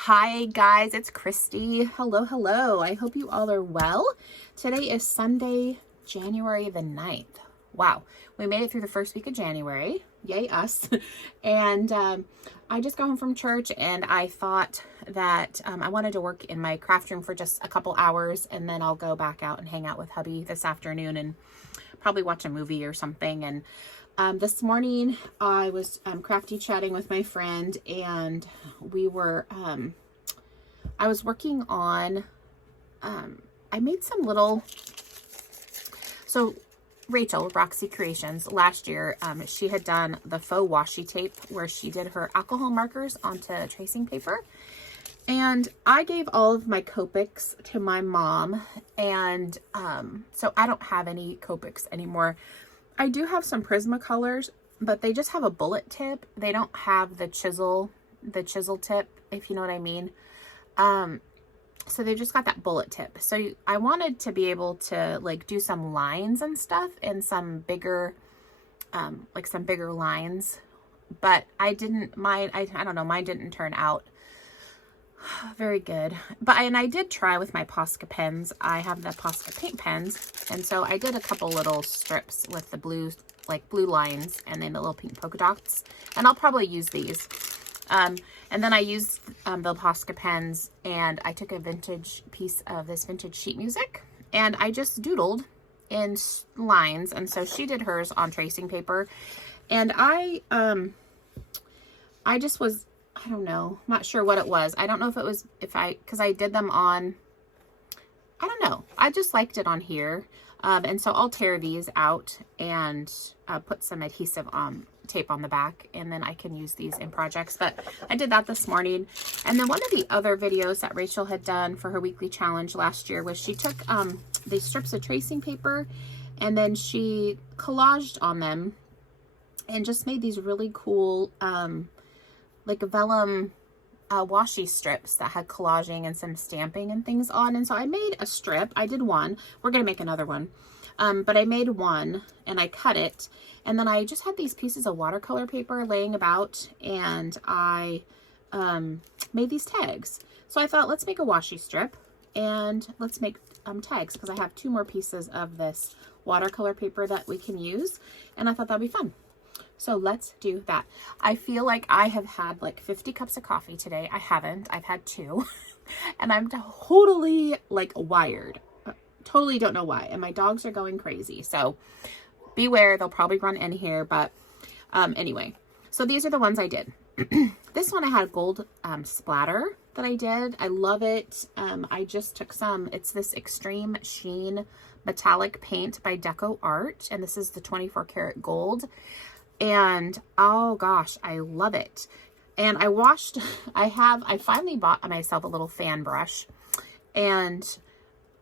Hi guys, it's Christy. Hello. I hope you all are well. Today is Sunday, January the 9th. Wow, we made it through the first week of January. Yay us. And I just got home from church and I thought that I wanted to work in my craft room for just a couple hours, and then I'll go back out and hang out with hubby this afternoon and probably watch a movie or something. And this morning I was crafty chatting with my friend, and we were I was working on I made some little, so Rachel, Roxy Creations, last year she had done the faux washi tape where she did her alcohol markers onto tracing paper, and I gave all of my Copics to my mom, and so I don't have any Copics anymore. I do have some Prismacolors, but they just have a bullet tip. They don't have the chisel tip, if you know what I mean. So they just got that bullet tip. So I wanted to be able to like do some lines and stuff and some bigger, like some bigger lines, but I didn't, mine, I don't know, mine didn't turn out very good. But and I did try with my Posca pens. I have the Posca paint pens, and so I did a couple little strips with the blue, like blue lines, and then the little pink polka dots, and I'll probably use these. And then I used the Posca pens, and I took a vintage piece of this vintage sheet music, and I just doodled in lines. And so she did hers on tracing paper, and I just was, I don't know, not sure what it was. I don't know if it was, because I did them on, I don't know. I just liked it on here. And so I'll tear these out and put some adhesive tape on the back, and then I can use these in projects. But I did that this morning. And then one of the other videos that Rachel had done for her weekly challenge last year was she took these strips of tracing paper, and then she collaged on them and just made these really cool like vellum washi strips that had collaging and some stamping and things on. And so I made a strip. I did one. We're going to make another one. But I made one and I cut it. And then I just had these pieces of watercolor paper laying about, and I made these tags. So I thought, let's make a washi strip and let's make tags, because I have 2 more pieces of this watercolor paper that we can use. And I thought that'd be fun. So let's do that. I feel like I have had like 50 cups of coffee today. I haven't. I've had 2. And I'm totally like wired. Totally don't know why. And my dogs are going crazy. So beware. They'll probably run in here. But anyway. So these are the ones I did. This one I had a gold splatter that I did. I love it. I just took some. It's this Extreme Sheen Metallic Paint by Deco Art. And this is the 24 karat gold. And oh gosh, I love it. And I washed, I finally bought myself a little fan brush, and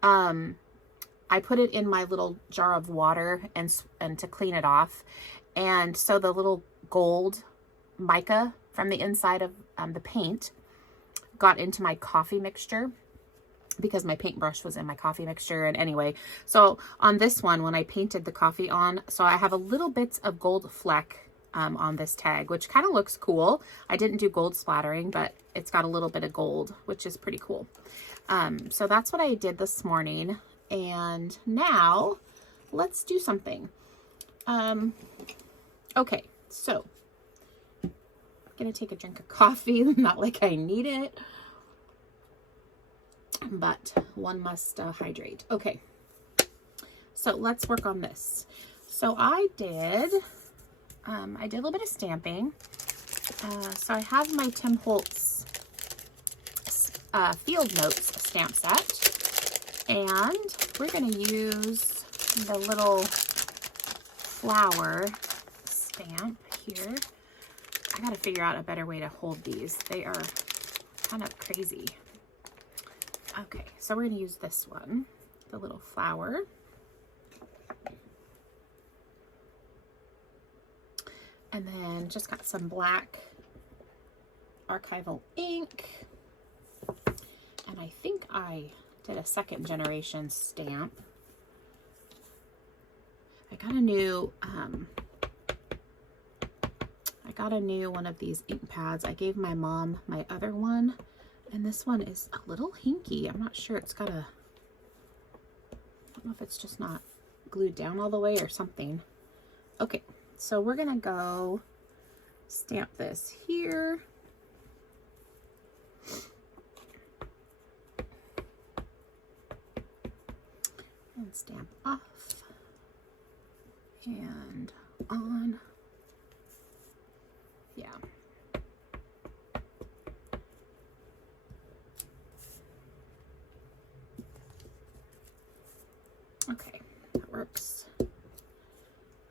I put it in my little jar of water and to clean it off. And so the little gold mica from the inside of the paint got into my coffee mixture, because my paintbrush was in my coffee mixture. And anyway, so on this one, when I painted the coffee on, so I have a little bits of gold fleck on this tag, which kind of looks cool. I didn't do gold splattering, but it's got a little bit of gold, which is pretty cool. So that's what I did this morning. And now let's do something. Okay, so I'm gonna take a drink of coffee. Not like I need it, but one must hydrate. Okay, so let's work on this. So I did a little bit of stamping. So I have my Tim Holtz Field Notes stamp set, and we're going to use the little flower stamp here. I got to figure out a better way to hold these. They are kind of crazy. Okay, so we're going to use this one, the little flower. And then just got some black archival ink. And I think I did a 2nd generation stamp. I got a new one of these ink pads. I gave my mom my other one, And this one is a little hinky. I'm not sure. It's got a, I don't know if it's just not glued down all the way or something. Okay, so we're gonna go stamp this here. And stamp off and on. Yeah. Okay, that works.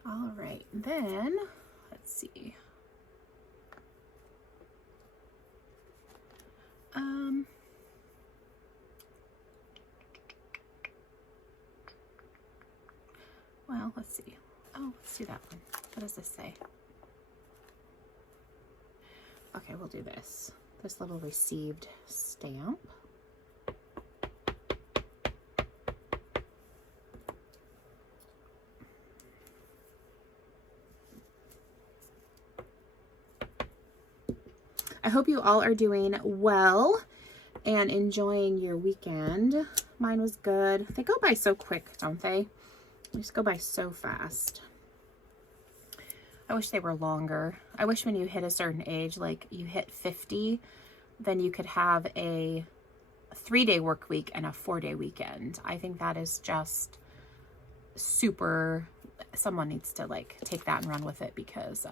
All right, then let's see. Well, let's see. Oh, let's do that one. What does this say? Okay, we'll do this. This little received stamp. I hope you all are doing well and enjoying your weekend. Mine was good. They go by so quick, don't they? They just go by so fast. I wish they were longer. I wish when you hit a certain age, like you hit 50, then you could have a 3-day work week and a 4-day weekend. I think that is just super. Someone needs to like take that and run with it, because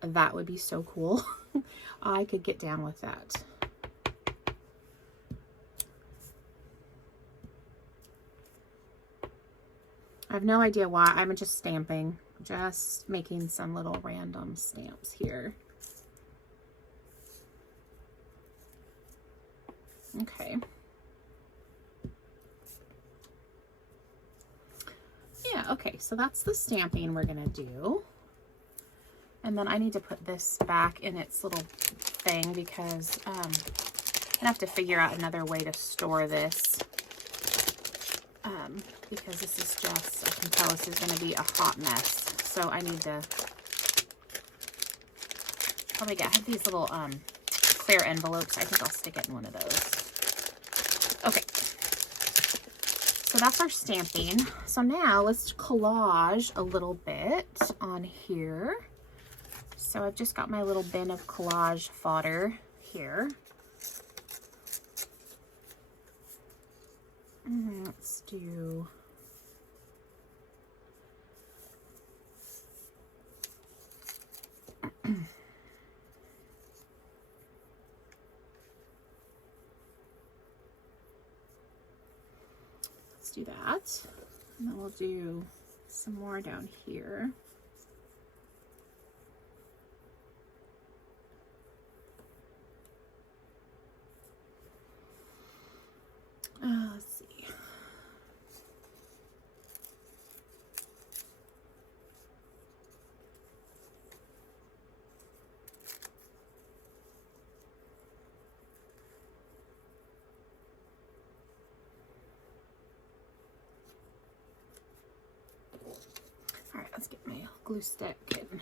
that would be so cool. I could get down with that. I have no idea why. I'm just stamping, just making some little random stamps here. Okay. Yeah, okay, so that's the stamping we're gonna do. And then I need to put this back in its little thing, because I'm gonna have to figure out another way to store this. Because this is just, I can tell this is gonna be a hot mess. So I need to probably I have these little clear envelopes. I think I'll stick it in one of those. Okay. So that's our stamping. So now let's collage a little bit on here. So I've just got my little bin of collage fodder here. Let's do do that, and then we'll do some more down here. Let's see. All right, let's get my glue stick and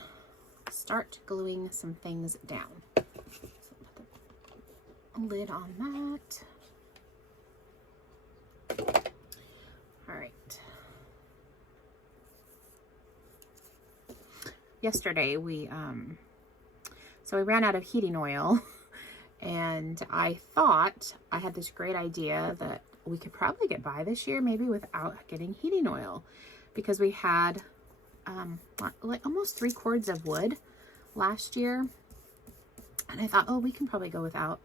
start gluing some things down. So put the lid on that. All right. Yesterday we ran out of heating oil, and I thought I had this great idea that we could probably get by this year maybe without getting heating oil, because we had like almost 3 cords of wood last year, and I thought, oh, we can probably go without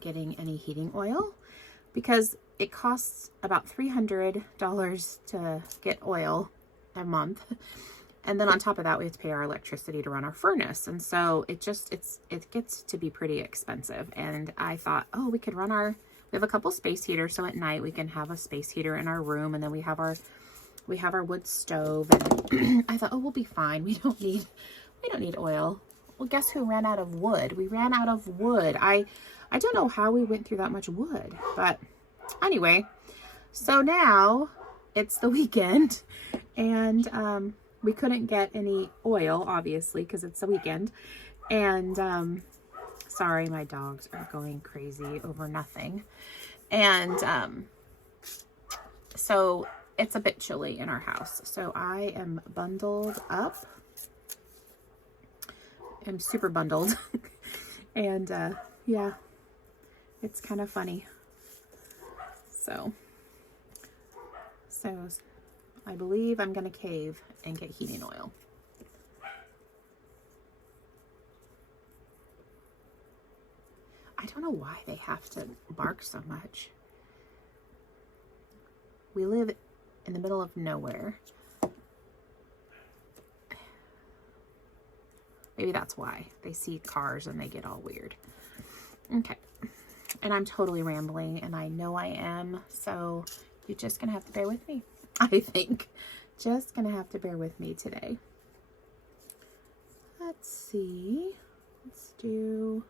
getting any heating oil, because it costs about $300 to get oil a month, and then on top of that we have to pay our electricity to run our furnace, and so it gets to be pretty expensive. And I thought, oh, we could run we have a couple space heaters, so at night we can have a space heater in our room, and then we have our wood stove, and I thought, oh, we'll be fine. We don't need oil. Well, guess who ran out of wood? We ran out of wood. I don't know how we went through that much wood, but anyway, so now it's the weekend, and we couldn't get any oil, obviously, because it's the weekend, and Sorry, my dogs are going crazy over nothing. And so it's a bit chilly in our house. So I am bundled up. I'm super bundled. And yeah, it's kind of funny. So I believe I'm going to cave and get heating oil. I don't know why they have to bark so much. We live in the middle of nowhere. Maybe that's why. They see cars and they get all weird. Okay. And I'm totally rambling, and I know I am, so you're just going to have to bear with me, I think. Just going to have to bear with me today. Let's see. Let's do...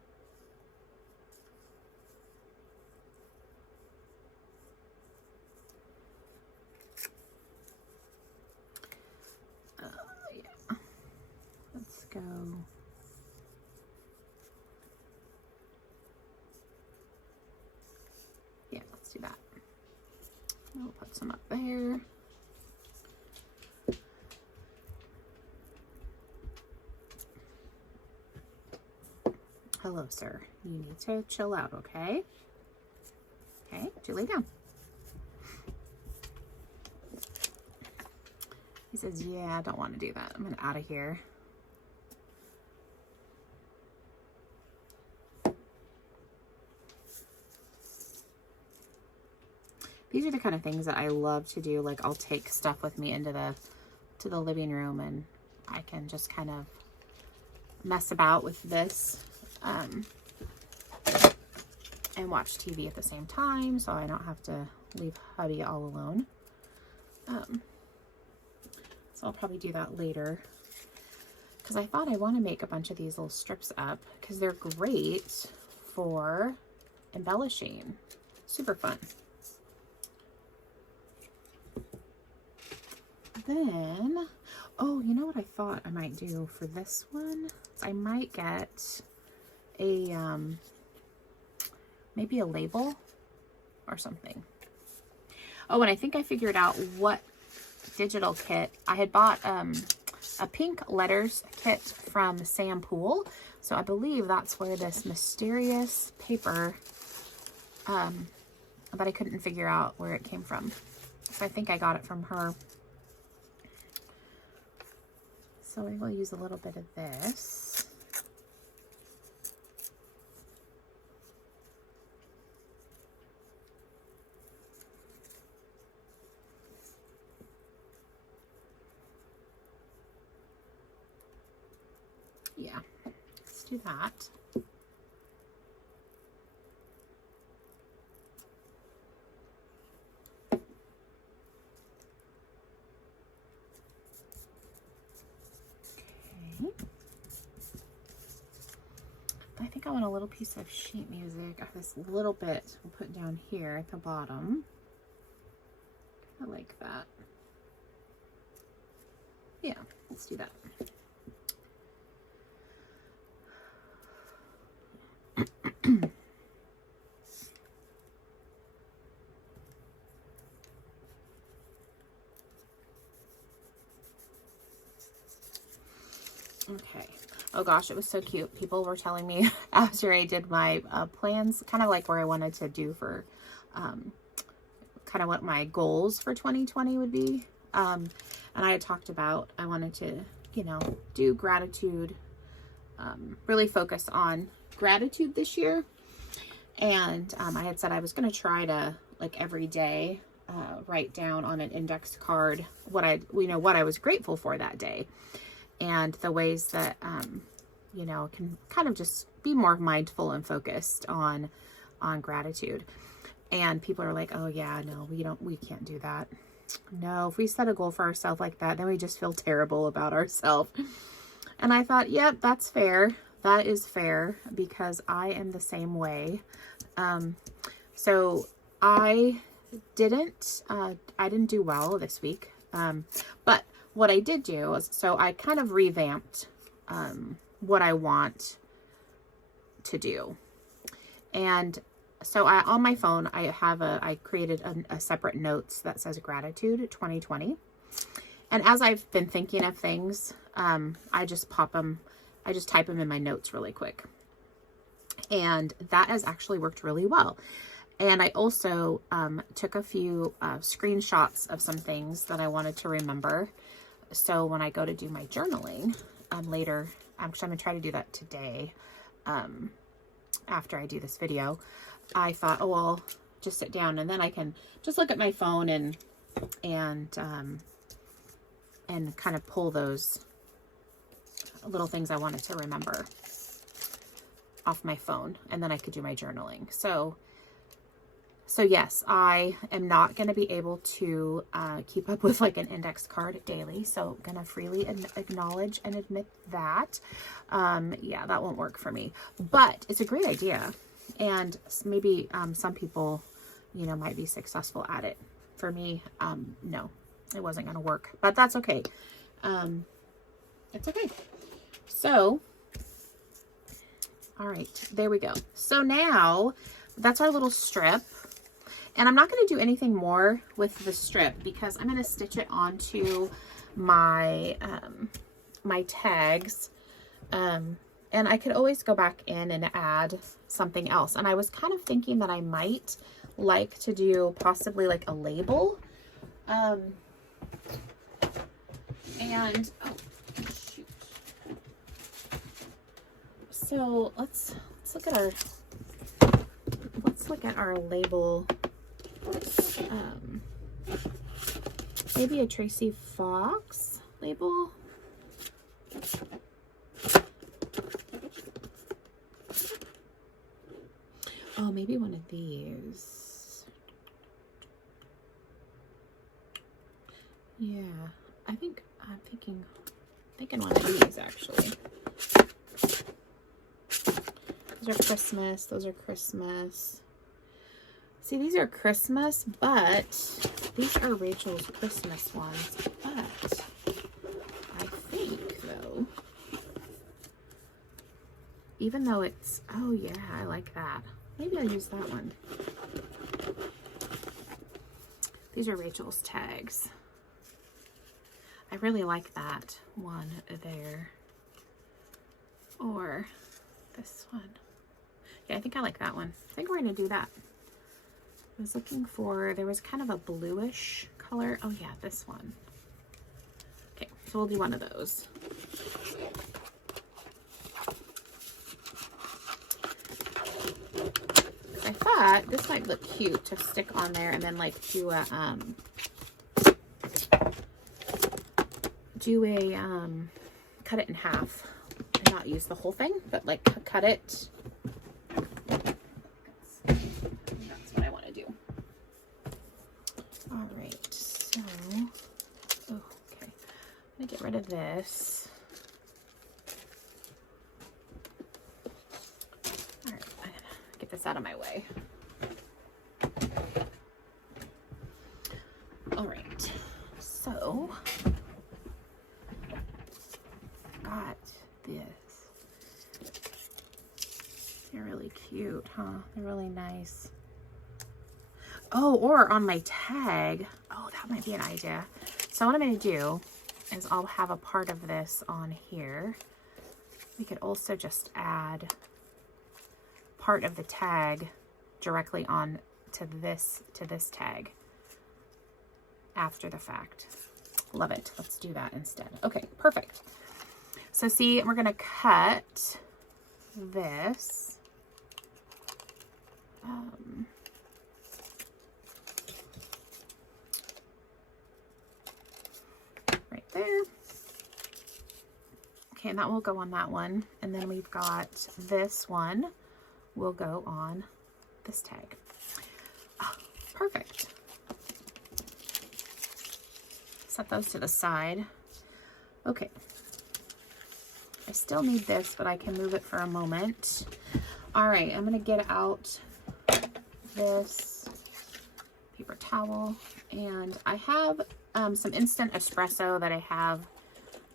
yeah. Let's go... Yeah, let's do that. We'll put some up there. Hello, sir. You need to chill out, okay? Okay, did you lay down? He says, yeah, I don't want to do that. I'm going to out of here. These are the kind of things that I love to do. Like, I'll take stuff with me into the living room, and I can just kind of mess about with this and watch TV at the same time, so I don't have to leave hubby all alone. So I'll probably do that later, because I thought I want to make a bunch of these little strips up because they're great for embellishing. Super fun. Then, oh, you know what I thought I might do for this one? I might get a, maybe a label or something. Oh, and I think I figured out what digital kit. I had bought a pink letters kit from Sam Pool. So I believe that's where this mysterious paper, but I couldn't figure out where it came from. So I think I got it from her. So I will use a little bit of this. Yeah, let's do that. I think I want a little piece of sheet music. This little bit we'll put down here at the bottom. I like that. Yeah, let's do that. Okay. Oh gosh, it was so cute. People were telling me after I did my plans, kind of like where I wanted to do for, kind of what my goals for 2020 would be. And I had talked about, I wanted to, you know, do gratitude, really focus on gratitude this year. And I had said I was going to try to, like, every day write down on an index card what I was grateful for that day. And the ways that, you know, can kind of just be more mindful and focused on gratitude. And people are like, oh yeah, no, we can't do that. No, if we set a goal for ourselves like that, then we just feel terrible about ourselves. And I thought, yep, that's fair. That is fair, because I am the same way. So I didn't do well this week. But what I did do was, so I kind of revamped what I want to do. And so on my phone, I created a separate notes that says gratitude 2020. And as I've been thinking of things, I just type them in my notes really quick. And that has actually worked really well. And I also took a few screenshots of some things that I wanted to remember. So when I go to do my journaling later, actually I'm going to try to do that today after I do this video. I thought, oh, I'll just sit down and then I can just look at my phone and kind of pull those little things I wanted to remember off my phone, and then I could do my journaling. So yes, I am not going to be able to keep up with like an index card daily. So I'm going to freely acknowledge and admit that. Yeah, that won't work for me, but it's a great idea. And maybe some people, you know, might be successful at it. For me, no, it wasn't going to work, but that's okay. It's okay. So, all right, there we go. So now that's our little strip. And I'm not going to do anything more with the strip because I'm going to stitch it onto my, my tags. And I could always go back in and add something else. And I was kind of thinking that I might like to do possibly like a label. And, oh, shoot. So let's look at our label. Maybe a Tracy Fox label. Oh, maybe one of these. Yeah, I'm thinking one of these actually. Those are Christmas. Those are Christmas. See, these are Christmas, but these are Rachel's Christmas ones. But I think, though, even though it's, oh yeah, I like that. Maybe I'll use that one. These are Rachel's tags. I really like that one there. Or this one. Yeah, I think I like that one. I think we're going to do that. I was looking for, there was kind of a bluish color. Oh yeah, this one. Okay, so we'll do one of those. I thought this might look cute to stick on there and then like do a cut it in half and not use the whole thing, but like cut it. That's what I want to do. All right, so, oh, okay, I'm gonna get rid of this. All right, I'm gonna get this out of my way. All right, so got this. They're really cute, huh? They're really nice. Oh, or on my tag. Oh, that might be an idea. So what I'm going to do is I'll have a part of this on here. We could also just add part of the tag directly on to this tag after the fact. Love it. Let's do that instead. Okay, perfect. So see, we're going to cut this. Right there. Okay, and that will go on that one. And then we've got this one will go on this tag. Oh, perfect. Set those to the side. Okay. I still need this, but I can move it for a moment. All right, I'm going to get out this paper towel, and I have some instant espresso that I have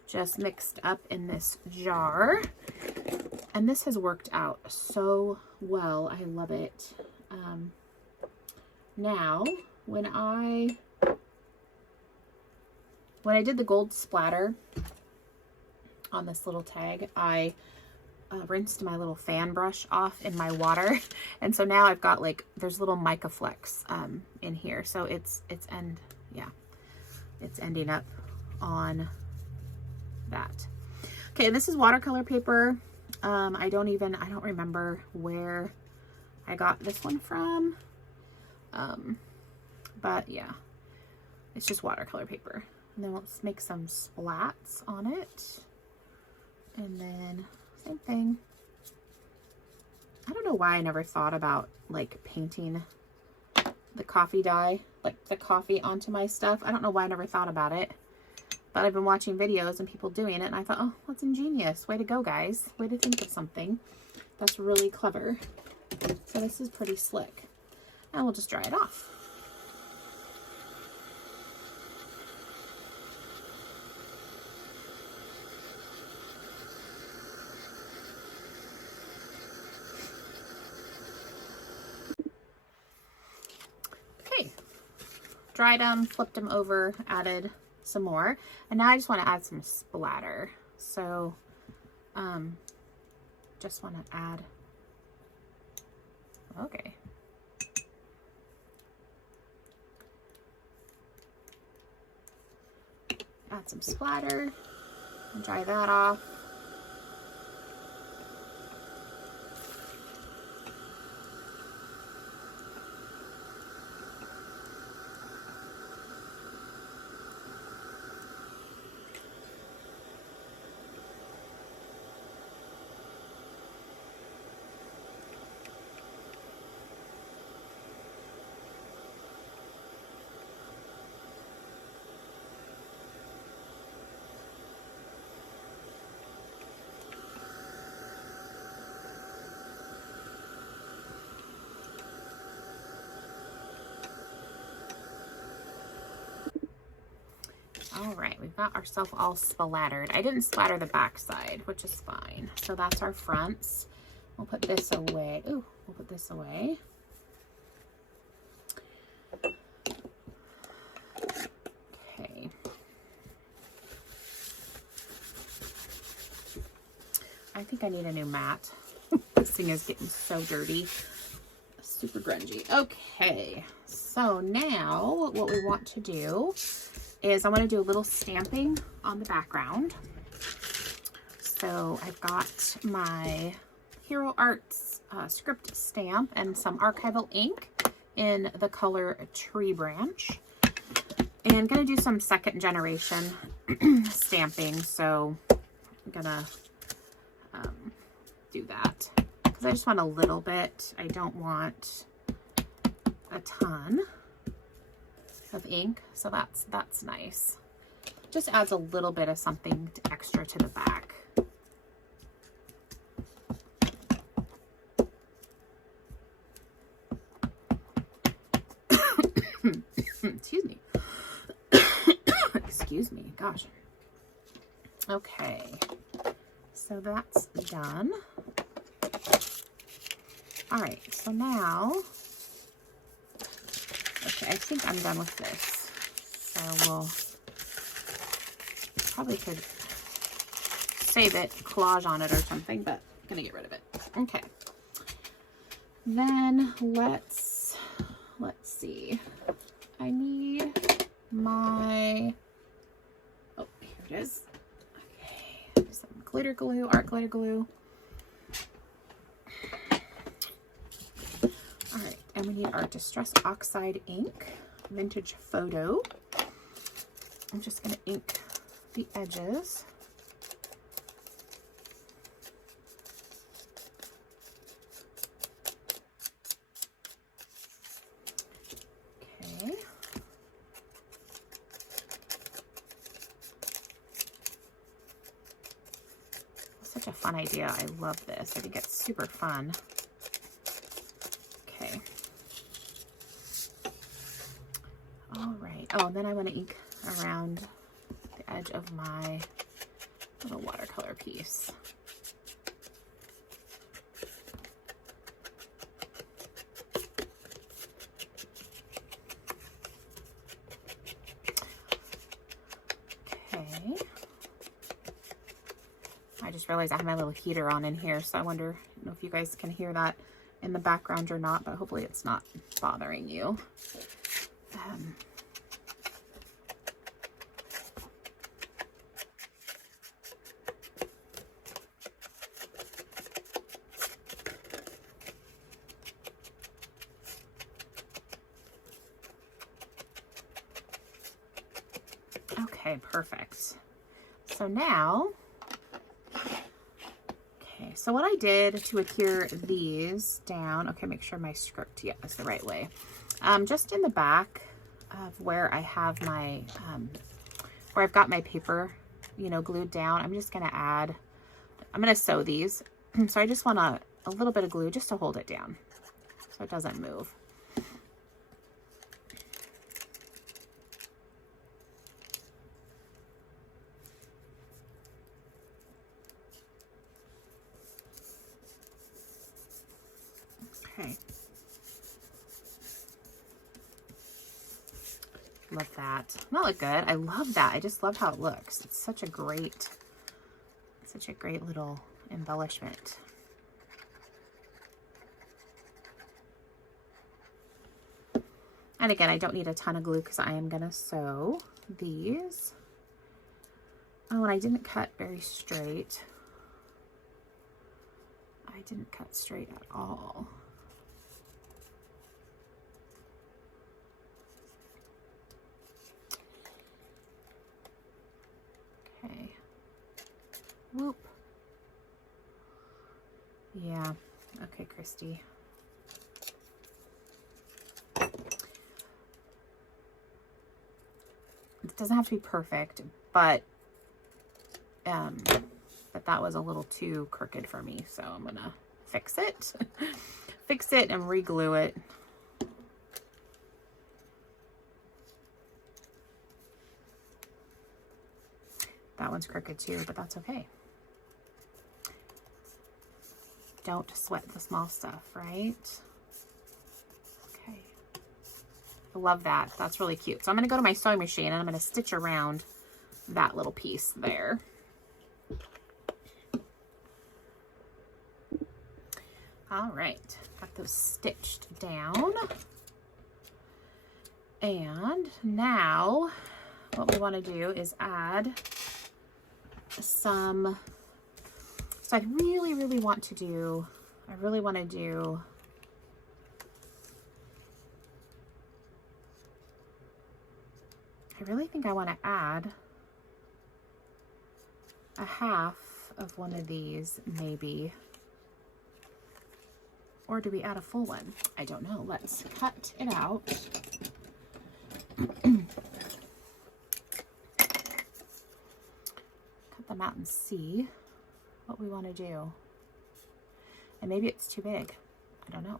just mixed up in this jar. And this has worked out so well. I love it. Now, when I did the gold splatter on this little tag, I rinsed my little fan brush off in my water. And so now I've got like, there's little mica flecks in here. So it's ending up on that. Okay, this is watercolor paper. I don't remember where I got this one from. But yeah, it's just watercolor paper. And then let's make some splats on it. And then same thing. I don't know why I never thought about like painting the coffee dye, like the coffee onto my stuff. I don't know why I never thought about it, but I've been watching videos and people doing it, and I thought, oh, that's ingenious. Way to go, guys. Way to think of something. That's really clever. So this is pretty slick. And we'll just dry it off. Okay, dried them, flipped them over, added some more, and now I just want to add some splatter. So just want to add, okay, add some splatter and dry that off. All right, we've got ourselves all splattered. I didn't splatter the back side, which is fine. So that's our fronts. We'll put this away. Ooh, we'll put this away. Okay. I think I need a new mat. This thing is getting so dirty. Super grungy. Okay, so now what we want to do is I want to do a little stamping on the background. So I've got my Hero Arts script stamp and some archival ink in the color Tree Branch. And I'm going to do some second generation stamping. So I'm going to do that because I just want a little bit. I don't want a ton of ink, so that's nice. Just adds a little bit of something extra to the back. Excuse me. Excuse me, gosh. Okay, so that's done. All right, so now, okay, I think I'm done with this. So we'll probably could save it, collage on it or something, but I'm gonna get rid of it. Okay. Then let's see. I need my, oh, here it is. Okay, some glitter glue, art glitter glue. All right, and we need our Distress Oxide ink, Vintage Photo. I'm just gonna ink the edges. Okay. Such a fun idea. I love this. I think it's super fun. Okay. All right. Oh, and then I want to ink around the edge of my little watercolor piece. I just realized I have my little heater on in here, so I wonder if you guys can hear that in the background or not, but hopefully it's not bothering you. Okay, perfect. So now, okay, so what I did to adhere these down, okay, make sure my script, yeah, is the right way. Just in the back of where I have my, where I've got my paper, you know, glued down, I'm just gonna add, I'm gonna sew these. So I just want a little bit of glue just to hold it down so it doesn't move. Okay. Love that. Doesn't that look good? I love that. I just love how it looks. It's such a great little embellishment. And again, I don't need a ton of glue because I am gonna sew these. Oh, and I didn't cut very straight. I didn't cut straight at all. Okay. Whoop. Yeah. Okay, Christy. It doesn't have to be perfect, but that was a little too crooked for me, so I'm gonna fix it. Fix it and re-glue it. That one's crooked too, but that's okay. Don't sweat the small stuff, right? Okay. I love that. That's really cute. So I'm going to go to my sewing machine and I'm going to stitch around that little piece there. All right. Got those stitched down. And now what we want to do is add some, so I really want to do, I really think I want to add a half of one of these maybe, or do we add a full one? I don't know. Let's cut it out. Them out and see what we want to do. And maybe it's too big. I don't know.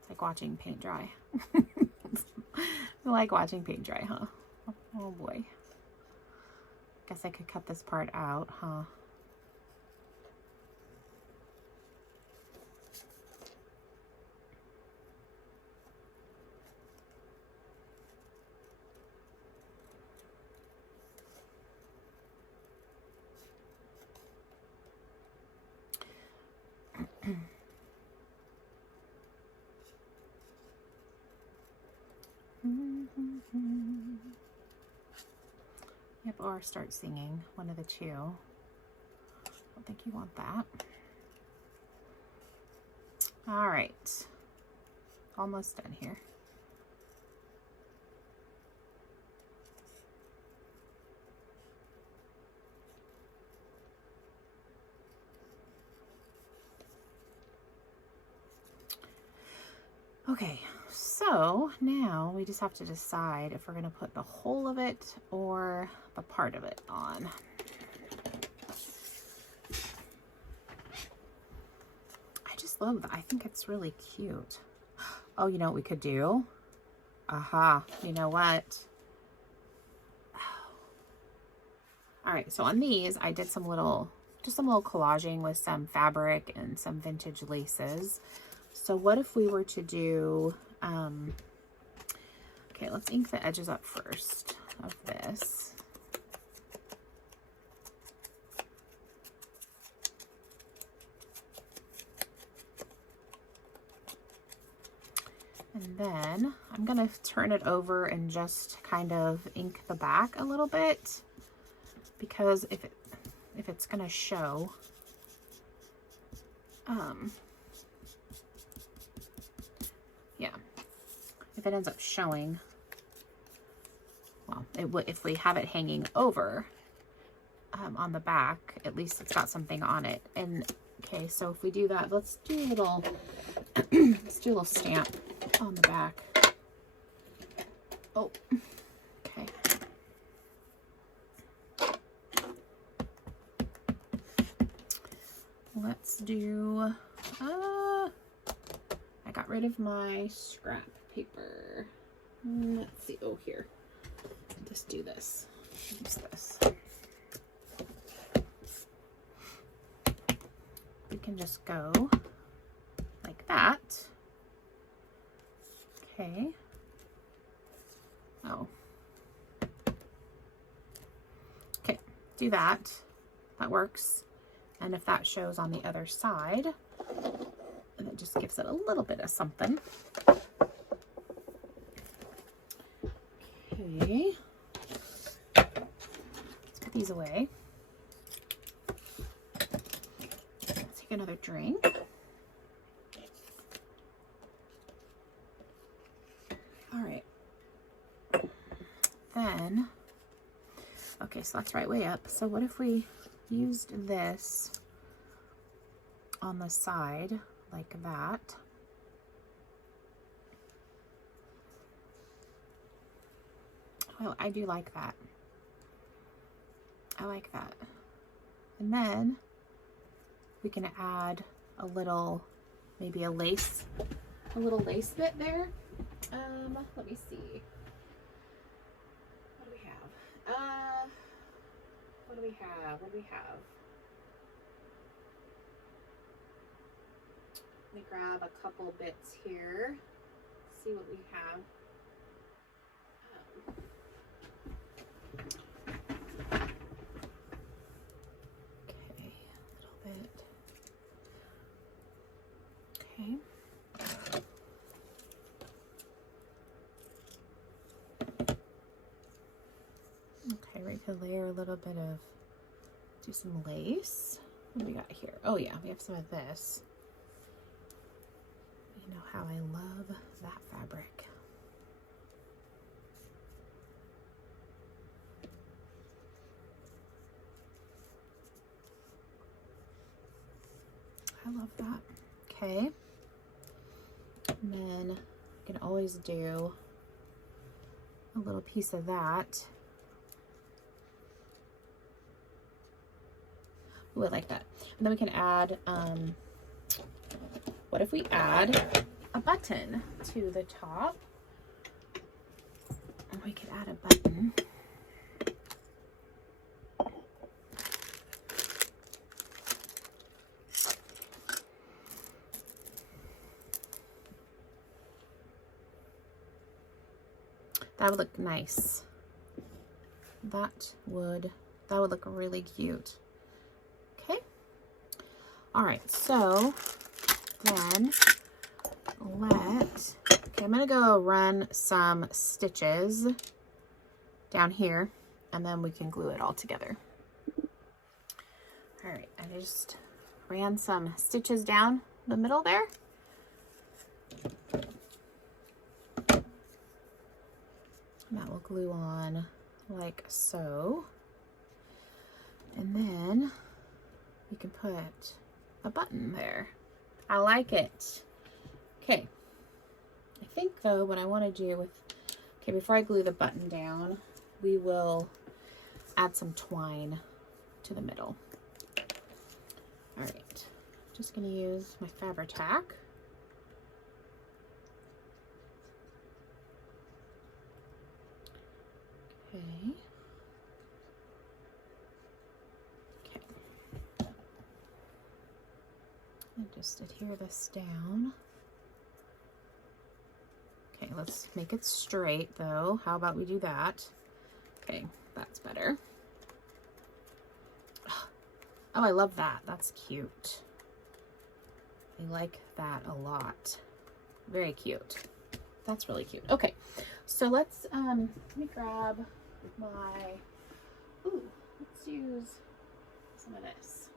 It's like watching paint dry. I like watching paint dry, huh? Oh boy. Guess I could cut this part out, huh? Yep, or start singing, one of the two. I don't think you want that. All right, almost done here. Okay, so now we just have to decide if we're going to put the whole of it or the part of it on. I just love that. I think it's really cute. Oh, you know what we could do? Aha, you know what? All right, so on these, I did just some little collaging with some fabric and some vintage laces. So what if we were to do, okay, let's ink the edges up first of this. And then I'm gonna turn it over and just kind of ink the back a little bit, because if it's gonna show, yeah, if it ends up showing, well, it would, if we have it hanging over on the back, at least it's got something on it. And okay, so if we do that, let's do a little let's do a little stamp on the back. Oh, okay. Let's do, I got rid of my scrap paper. Let's see, oh, here. Just do this. Use this. We can just go like that. Okay. Oh. Okay, do that. That works. And if that shows on the other side, and it just gives it a little bit of something. Okay. Let's put these away. Let's take another drink. All right. Then, okay, so that's right way up. So what if we used this on the side like that? Oh, I do like that. I like that. And then we can add a little, maybe a little lace bit there. Let me see. What do we have? What do we have? What do we have? Let me grab a couple bits here. See what we have. Okay, a little bit. Okay. Okay, we could layer a little bit of, do some lace. What do we got here? Oh yeah, we have some of this. You know how I love that fabric. I love that. Okay. And then you can always do a little piece of that. Ooh, I like that. And then we can add, what if we add a button to the top? And we could add a button. That would look nice. That would look really cute. Okay. All right, so then okay, I'm gonna go run some stitches down here, and then we can glue it all together. All right, I just ran some stitches down the middle there. And that will glue on like so. And then we can put a button there. I like it. Okay. I think though what I want to do with, okay, before I glue the button down, we will add some twine to the middle. All right. Just going to use my Fabri-Tac. Okay. just adhere this down. Okay, let's make it straight though. How about we do that? Okay, that's better. Oh, I love that. That's cute. I like that a lot. Very cute. That's really cute. Okay, so let's let me grab my, let's use some of this.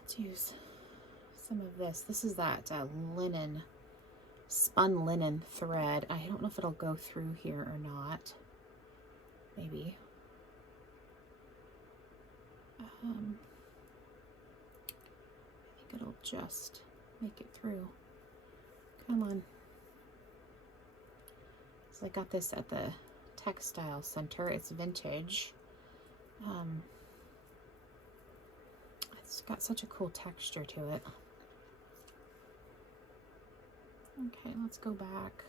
Let's use some of this. This is that linen, spun linen thread. I don't know if it'll go through here or not. Maybe. I think it'll just make it through. Come on. So I got this at the textile center. It's vintage. It's got such a cool texture to it. Okay, let's go back.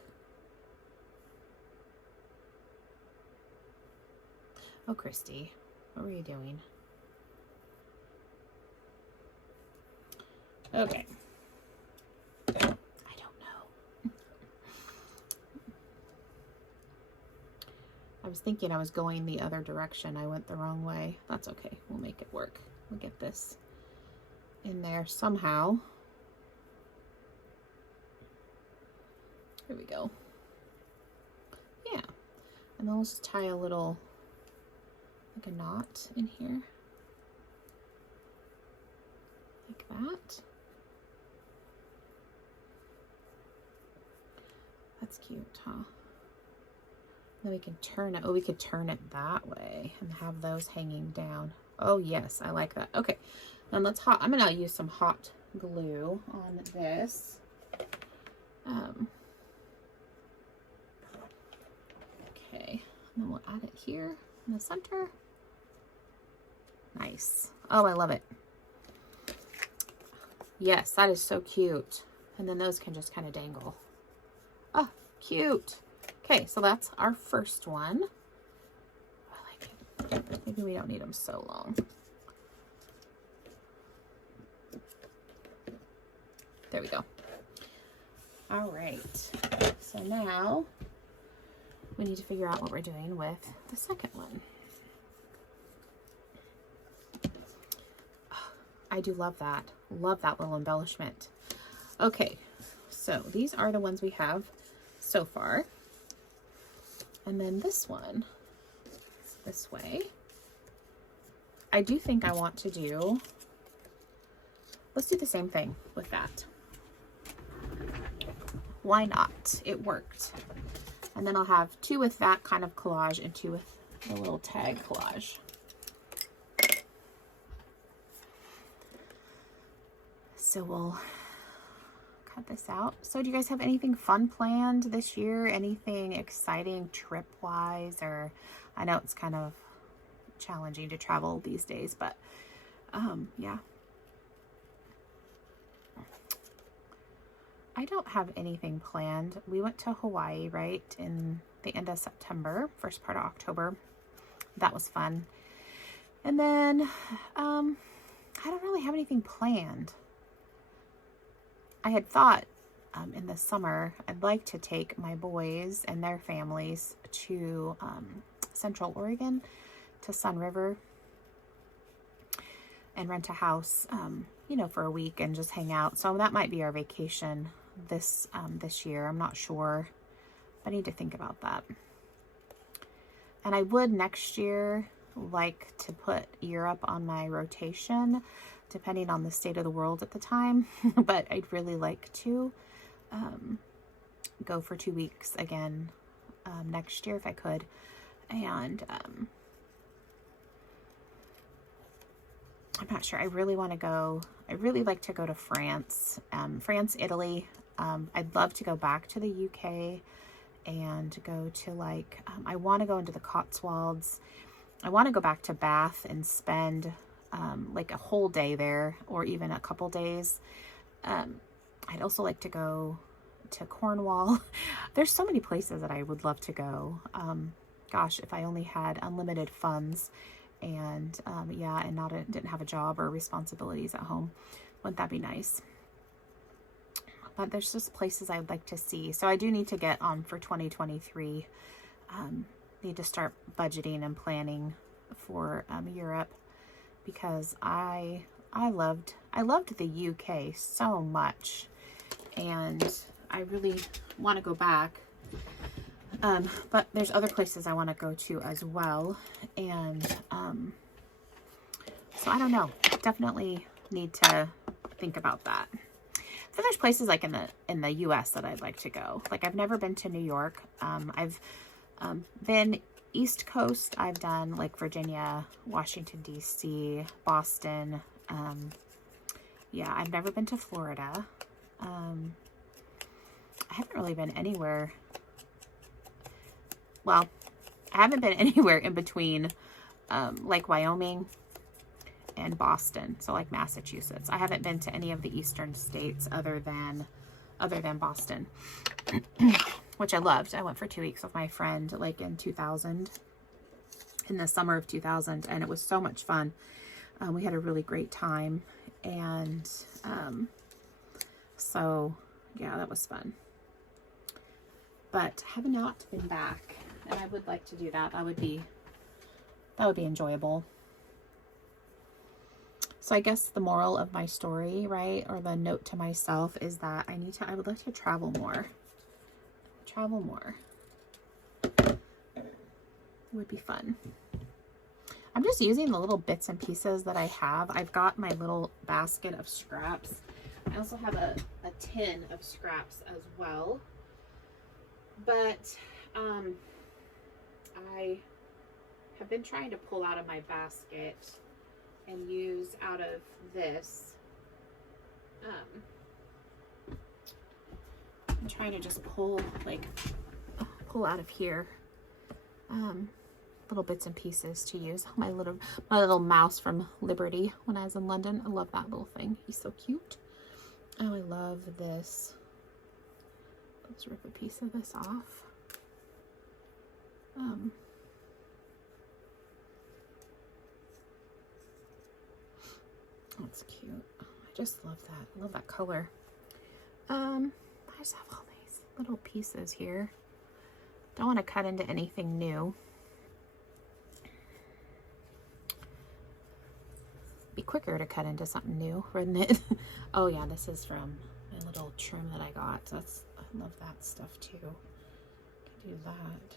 Oh, Christy, what were you doing? Okay. I don't know. I was thinking I was going the other direction. I went the wrong way. That's okay. We'll make it work. We'll get this in there somehow. Here we go. Yeah. And then we'll just tie a little, like a knot in here. Like that. That's cute, huh? Then we can turn it. Oh, we could turn it that way and have those hanging down. Oh, yes. I like that. Okay. Then let's I'm going to use some hot glue on this. Okay. And then we'll add it here in the center. Nice. Oh, I love it. Yes, that is so cute. And then those can just kind of dangle. Oh, cute. Okay, so that's our first one. I like it. Maybe we don't need them so long. There we go. All right. So now we need to figure out what we're doing with the second one. I do love that. Love that little embellishment. Okay, so these are the ones we have so far. And then this one is this way. I do think I want to do, let's do the same thing with that. Why not? It worked. And then I'll have two with that kind of collage and two with the little tag collage. So we'll cut this out. So do you guys have anything fun planned this year? Anything exciting trip-wise? Or I know it's kind of challenging to travel these days, but yeah. I don't have anything planned. We went to Hawaii, right, in the end of September, first part of October. That was fun. And then I don't really have anything planned. I had thought in the summer, I'd like to take my boys and their families to Central Oregon, to Sun River, and rent a house, you know, for a week and just hang out. So that might be our vacation this year. I'm not sure. I need to think about that. And I would next year like to put Europe on my rotation, depending on the state of the world at the time. But I'd really like to go for 2 weeks again next year if I could. And I'm not sure. I really want to go. I really like to go to France, Italy. I'd love to go back to the UK and go to like, I want to go into the Cotswolds. I want to go back to Bath and spend like a whole day there, or even a couple days. I'd also like to go to Cornwall. There's so many places that I would love to go. Gosh, if I only had unlimited funds and yeah, and didn't have a job or responsibilities at home. Wouldn't that be nice? But there's just places I'd like to see. So I do need to get on for 2023. Need to start budgeting and planning for Europe, because I loved the UK so much, and I really want to go back. But there's other places I want to go to as well, and so I don't know. Definitely need to think about that. So there's places like in the US that I'd like to go. Like, I've never been to New York. I've been East Coast. I've done like Virginia, Washington DC, Boston. Yeah, I've never been to Florida. I haven't really been anywhere. Well, I haven't been anywhere in between like Wyoming and Boston, so like Massachusetts. I haven't been to any of the eastern states other than Boston, which I loved. I went for 2 weeks with my friend like in the summer of 2000, and it was so much fun. We had a really great time, and so yeah, that was fun. But have not been back, and I would like to do that. That would be enjoyable. So I guess the moral of my story, right, or the note to myself, is that I would like to travel more. Travel more. It would be fun. I'm just using the little bits and pieces that I have. I've got my little basket of scraps. I also have a tin of scraps as well. But I have been trying to pull out of my basket and use out of this. I'm trying to just pull out of here little bits and pieces to use. My little mouse from Liberty when I was in London. I love that little thing. He's so cute. Oh, I love this. Let's rip a piece of this off. That's cute. I just love that. I love that color. I just have all these little pieces here. Don't want to cut into anything new. Be quicker to cut into something new, wouldn't it? Oh yeah, this is from my little trim that I got. I love that stuff too. Can do that.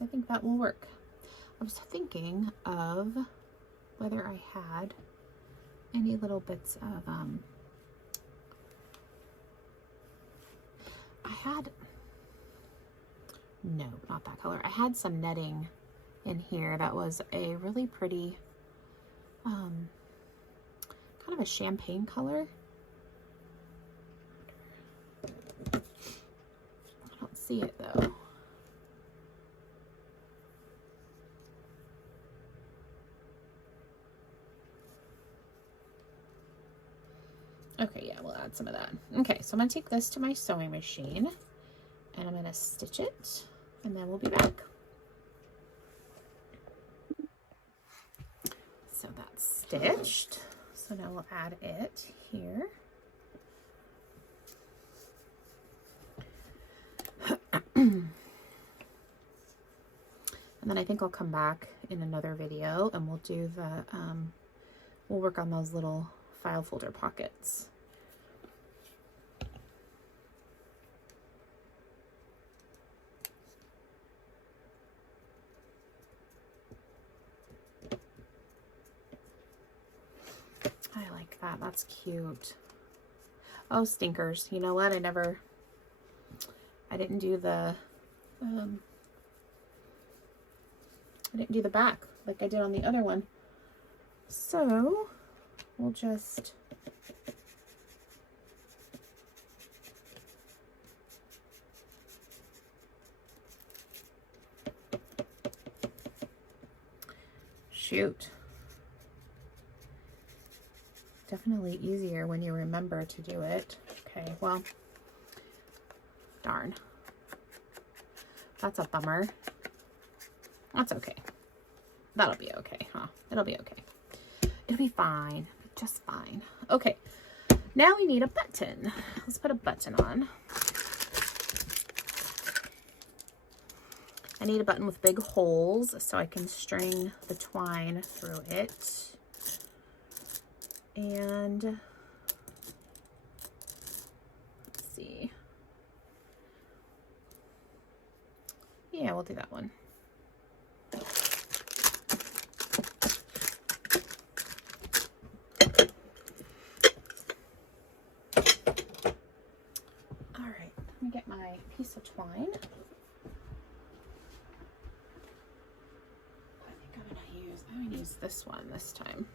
I think that will work. I was thinking of whether I had any little bits of, no, not that color. I had some netting in here that was a really pretty, kind of a champagne color. I don't see it though. Okay, yeah, we'll add some of that. Okay, so I'm going to take this to my sewing machine, and I'm going to stitch it, and then we'll be back. So that's stitched. So now we'll add it here. And then I think I'll come back in another video, and we'll do the, we'll work on those little file folder pockets. I like that. That's cute. Oh, stinkers. You know what? I didn't do the, I didn't do the back like I did on the other one. So we'll just shoot. Definitely easier when you remember to do it. Okay, well, darn. That's a bummer. That's okay. That'll be okay, huh? It'll be okay. It'll be fine. Just fine. Okay, now we need a button. Let's put a button on. I need a button with big holes so I can string the twine through it. And let's see. Yeah, we'll do that one. All right, let me get my piece of twine. I'm gonna use this one this time.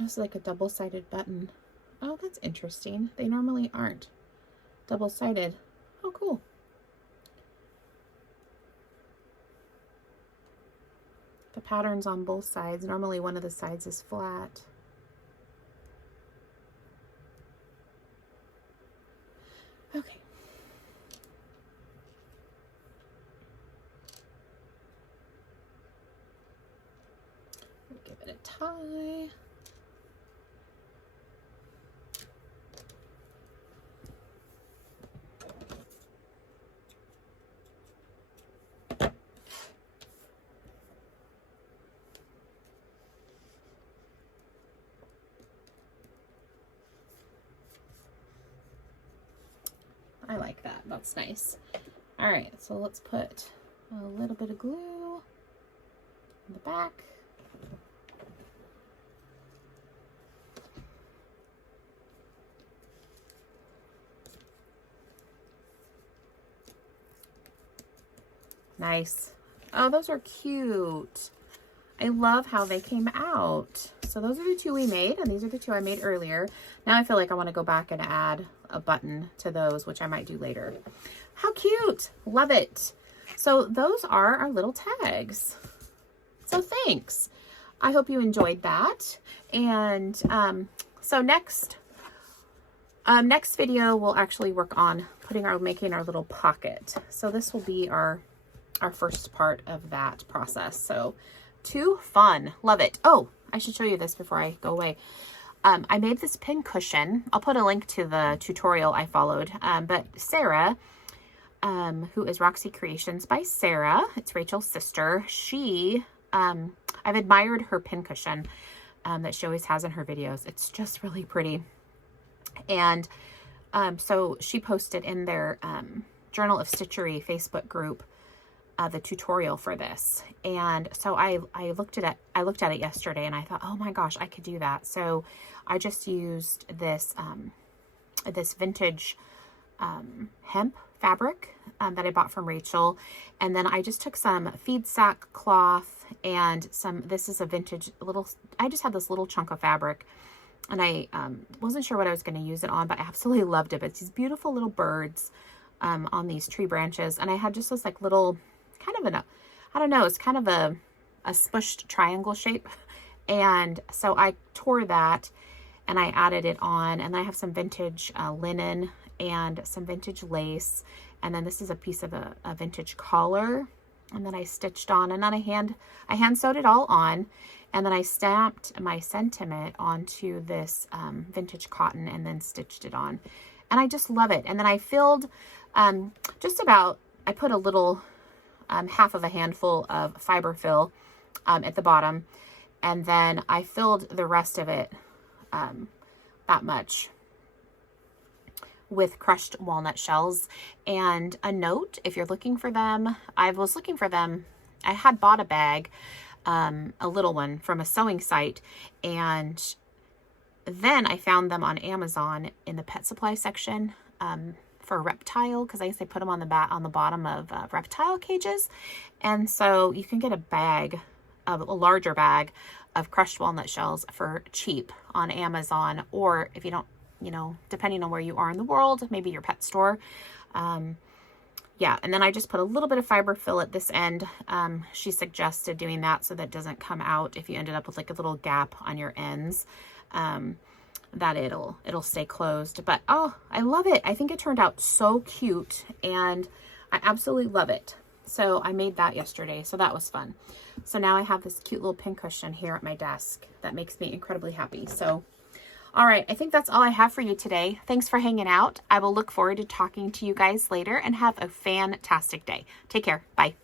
It's like a double-sided button. Oh, that's interesting. They normally aren't double-sided. Oh, cool. The pattern's on both sides. Normally one of the sides is flat. Okay. Give it a tie. I like that. That's nice. All right, so let's put a little bit of glue on the back. Nice. Oh, those are cute. I love how they came out. So those are the two we made, and these are the two I made earlier. Now I feel like I want to go back and add a button to those, which I might do later. How cute. Love it. So those are our little tags. So thanks. I hope you enjoyed that. And so next video, we'll actually work on making our little pocket. So this will be our first part of that process. So too fun. Love it. Oh, I should show you this before I go away. I made this pin cushion. I'll put a link to the tutorial I followed. But Sarah, who is Roxy Creations by Sarah, it's Rachel's sister. I've admired her pin cushion that she always has in her videos. It's just really pretty. And so she posted in their Journal of Stitchery Facebook group the tutorial for this. And so I looked at it yesterday and I thought, oh my gosh, I could do that. So I just used this this vintage hemp fabric that I bought from Rachel, and then I just took some feed sack cloth and this is a vintage I just had this little chunk of fabric, and I wasn't sure what I was going to use it on, but I absolutely loved it. It's these beautiful little birds on these tree branches, and I had just this like little kind of I don't know, it's kind of a smushed triangle shape. And so I tore that and I added it on, and I have some vintage linen and some vintage lace. And then this is a piece of a vintage collar, and then I stitched on, and then I hand sewed it all on, and then I stamped my sentiment onto this vintage cotton and then stitched it on. And I just love it. And then I filled I put a little half of a handful of fiber fill at the bottom, and then I filled the rest of it that much with crushed walnut shells. And a note, if you're looking for them, I was looking for them. I had bought a bag, a little one from a sewing site, and then I found them on Amazon in the pet supply section for reptile, because I guess they put them on the bottom of reptile cages. And so you can get a larger bag of crushed walnut shells for cheap on Amazon, or if you don't, you know, depending on where you are in the world, maybe your pet store. Yeah, and then I just put a little bit of fiberfill at this end. She suggested doing that so that doesn't come out if you ended up with like a little gap on your ends, that it'll stay closed. But oh, I love it. I think it turned out so cute and I absolutely love it. So I made that yesterday, so that was fun. So now I have this cute little pincushion here at my desk that makes me incredibly happy. So all right, I think that's all I have for you today. Thanks for hanging out. I will look forward to talking to you guys later, and have a fantastic day. Take care. Bye.